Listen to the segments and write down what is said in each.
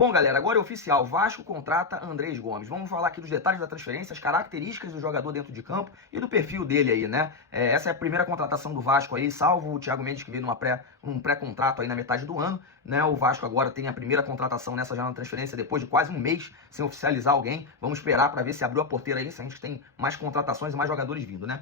Bom, galera, agora é oficial. Vasco contrata Andrés Gomes. Vamos falar aqui dos detalhes da transferência, as características do jogador dentro de campo e do perfil dele aí, né? Essa é a primeira contratação do Vasco aí, salvo o Thiago Mendes que veio num pré-contrato aí na metade do ano, né? O Vasco agora tem a primeira contratação nessa janela de transferência depois de quase um mês sem oficializar alguém. Vamos esperar para ver se abriu a porteira aí, se a gente tem mais contratações e mais jogadores vindo, né?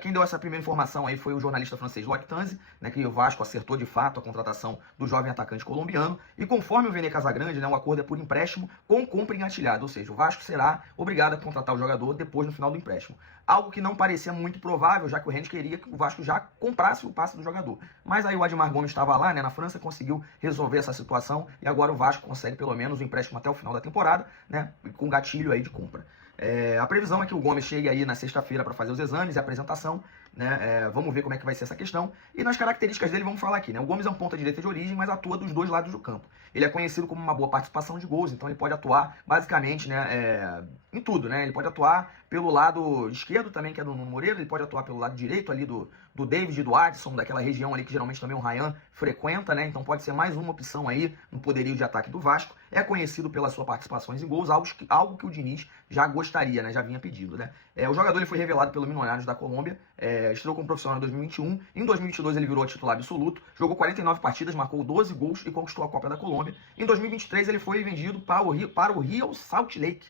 Quem deu essa primeira informação aí foi o jornalista francês Loctanzi, né, que o Vasco acertou de fato a contratação do jovem atacante colombiano, e conforme o Vene Casagrande, né, o acordo é por empréstimo com compra engatilhada, ou seja, o Vasco será obrigado a contratar o jogador depois no final do empréstimo. Algo que não parecia muito provável, já que o Rennes queria que o Vasco já comprasse o passe do jogador. Mas aí o Admar Gomes estava lá, né, na França, conseguiu resolver essa situação, e agora o Vasco consegue pelo menos o empréstimo até o final da temporada, né, com gatilho aí de compra. A previsão é que o Gomes chegue aí na sexta-feira para fazer os exames e a apresentação, né? Vamos ver como é que vai ser essa questão. E nas características dele, vamos falar aqui, né? O Gomes é um ponta-direita de origem, mas atua dos dois lados do campo. Ele é conhecido como uma boa participação de gols, então ele pode atuar basicamente, né, em tudo, né? Ele pode atuar pelo lado esquerdo também, que é do Nuno Moreira, ele pode atuar pelo lado direito ali do David e do Adson, daquela região ali que geralmente também o Ryan frequenta, né? Então pode ser mais uma opção aí no poderio de ataque do Vasco. É conhecido pelas suas participações em gols, algo que o Diniz já gostaria, né? Já vinha pedindo, né? O jogador ele foi revelado pelo Millonarios da Colômbia, estreou como profissional em 2021, em 2022 ele virou titular absoluto, jogou 49 partidas, marcou 12 gols e conquistou a Copa da Colômbia. Em 2023 ele foi vendido para o Real Salt Lake,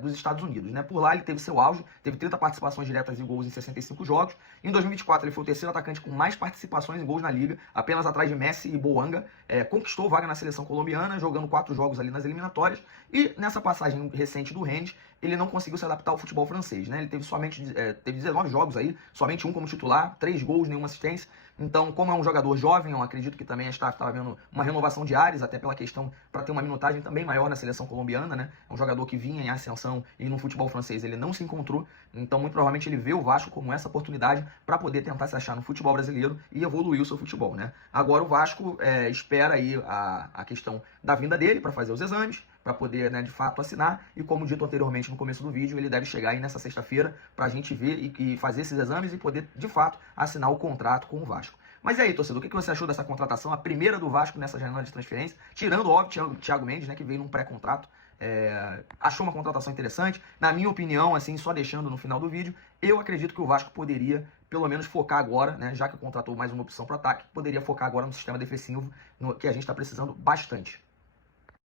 dos Estados Unidos, né? Por lá ele teve seu auge, teve 30 participações diretas em gols em 65 jogos. Em 2024 ele foi o terceiro atacante com mais participações em gols na liga, apenas atrás de Messi e Boanga. Conquistou vaga na seleção colombiana, jogando 4 jogos ali nas eliminatórias. E nessa passagem recente do Rennes, ele não conseguiu se adaptar ao futebol francês, né? Ele teve 19 jogos aí, somente um como titular, 3 gols, nenhuma assistência. Então, como é um jogador jovem, eu acredito que também a staff estava vendo uma renovação de ares, até pela questão para ter uma minutagem também maior na seleção colombiana, né? É um jogador que vinha em ascensão e no futebol francês ele não se encontrou. Então, muito provavelmente ele vê o Vasco como essa oportunidade para poder tentar se achar no futebol brasileiro e evoluir o seu futebol, né? Agora o Vasco espera aí a questão da vinda dele para fazer os exames, para poder, né, de fato assinar, e como dito anteriormente no começo do vídeo, ele deve chegar aí nessa sexta-feira para a gente ver e fazer esses exames e poder, de fato, assinar o contrato com o Vasco. Mas e aí, torcedor, o que você achou dessa contratação, a primeira do Vasco nessa janela de transferência, tirando, óbvio, o Thiago Mendes, né, que veio num pré-contrato? Achou uma contratação interessante? Na minha opinião, assim, só deixando no final do vídeo, eu acredito que o Vasco poderia, pelo menos, focar agora, né, já que contratou mais uma opção para ataque, poderia focar agora no sistema defensivo, que a gente está precisando bastante.